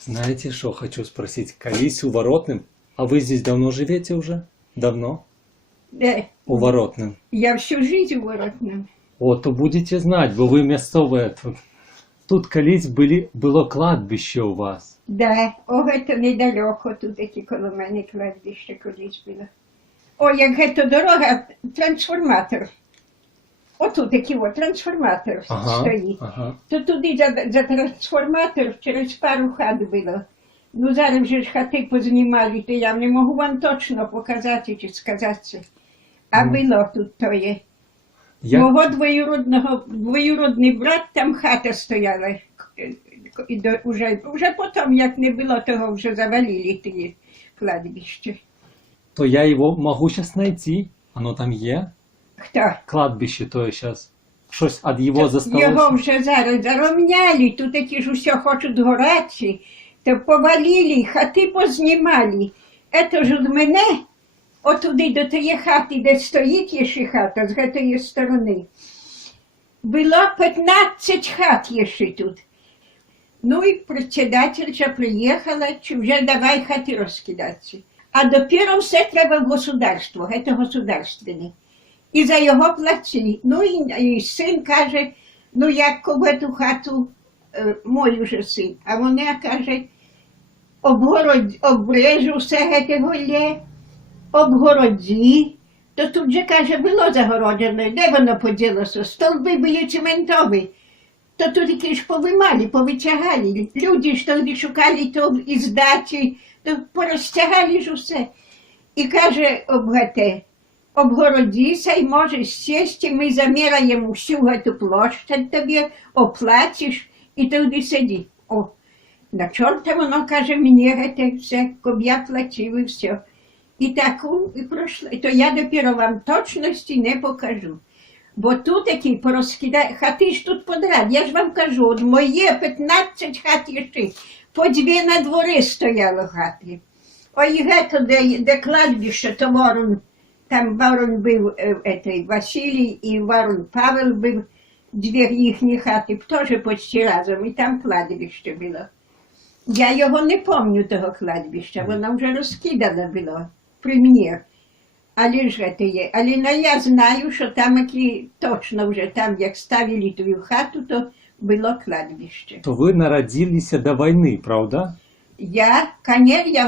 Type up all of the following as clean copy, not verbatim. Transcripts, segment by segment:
Знаете, что хочу спросить? Колись у Воротным, а вы здесь давно живете уже? Давно? Да. У Воротным. Я всю жизнь у Воротном. О, то будете знать, бо ви місцеве тут. Тут колись було кладбище у вас. Да, це недалеко, тут такі коло мене кладбище колись було. О, як це дорога, трансформатор. Отут такий от трансформатор стоїть. Ага. То туди за трансформатор через пару хат було. Ну зараз вже ж хати познімали, то я не можу вам точно показати чи сказати. А було тут то є. Мого двоюродний брат, там хата стояла. Уже потім, як не було того, вже завалили ті кладбище. То я його можу зараз знайти? Оно там є? Хто? Кладбище то зараз. Щось від його зосталося? Його вже зараз заромняли, тут такі ж усе хочуть горати, то повалили, хати познімали. Це ж від мене, отуди до тієї хати, де стоїть ще хата, з цієї сторони. Було 15 хат ще тут. Ну і председательша приїхала, чи вже давай хати розкидатися. А допіру все треба в государство, це государственне. І за його платили. Ну і син каже, ну як в ту хату, мой уже син. А вона каже, обрежу все це голє, обгороді. То тут же, каже, було загороджено, де воно поділося? Столби були цементові. То тут такі ж повимали, повитягали. Люди ж тоді шукали то і здачі, то порозтягали ж усе. І каже, обгородися і можеш сісти, ми заміряємо всю цю площадь тобі, оплатиш і туди сиди. О, на чорта воно каже, мені це все, коб я платив і все. І таку і пройшло. То я допіру вам точності не покажу. Бо тут такі порозкидають, хати ж тут подряд, я ж вам кажу, от моє 15 хат ще, по 2 на дворі стояло хати. Ой, гето, де кладбище, то Ворон, там Ворон був Василій і Ворон Павел був, 2 їхні хати, теж почти разом, і там кладбище було. Я його не пам'ятаю, того кладбища, воно вже розкидано було при мені. Але ж це є. Але я знаю, що там, які точно вже там, як ставили твою хату, то було кладбище. То ви народилися до війни, правда? Я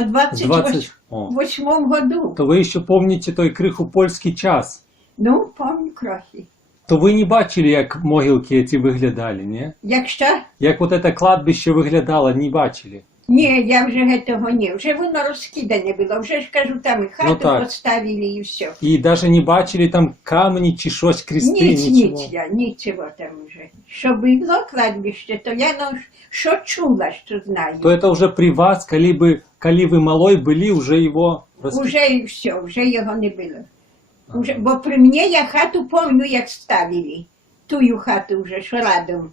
в 28 году. То ви ще пам'ятаєте той криху польський час? Ну, пам'ятаю трохи. То ви не бачили, як могилки ці виглядали, ні? Як що? Як от це кладбище виглядало, не бачили? Ні, я вже того не. Вже воно розкидане було. Вже ж кажу, там і хату поставили і все. І навіть не бачили там камені чи щось, крести, нічого? Нічого там вже. Що було кладбище, то я що чула, що знаю. То це вже при вас, коли ви малой були, вже його розкидали? Уже і все, вже його не було. Уже, бо при мені я хату пам'ятаю, як ставили. Тую хату вже, що радом.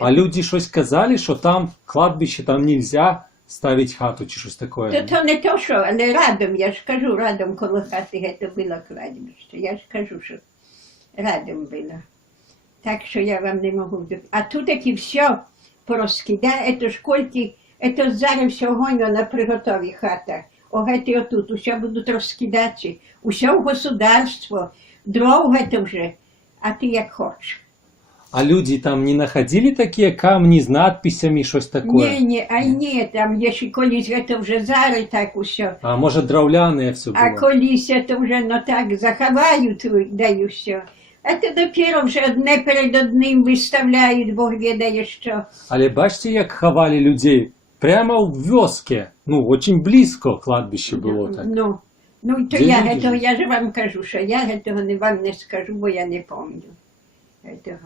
А люди щось казали, що там кладбище, там нельзя ставити хату чи щось таке? То не то, що, але радом, я ж кажу, радом коло хати це було кладбище. Я ж кажу, що радом було. Так що я вам не можу. А тут таки все порозкидає, це ж кольки, це зараз сьогодні на приготові хата. Оце отут, усе будуть розкидати, усе в государство, дров це вже, а ти як хочеш. А люди там не находили такі камні з надписями, щось таке? Ні, там є ще колись, це вже зараз так усе. А може древляне все було? А колись це вже, ну так, заховають, дають все. А це допіру вже одне перед одним виставляють, Бог відає що. Але бачите, як ховали людей? Прямо в вёске, ну, очень близько кладбище було так. Ну, то я ж вам кажу, що я того вам не скажу, бо я не пам'ятаю.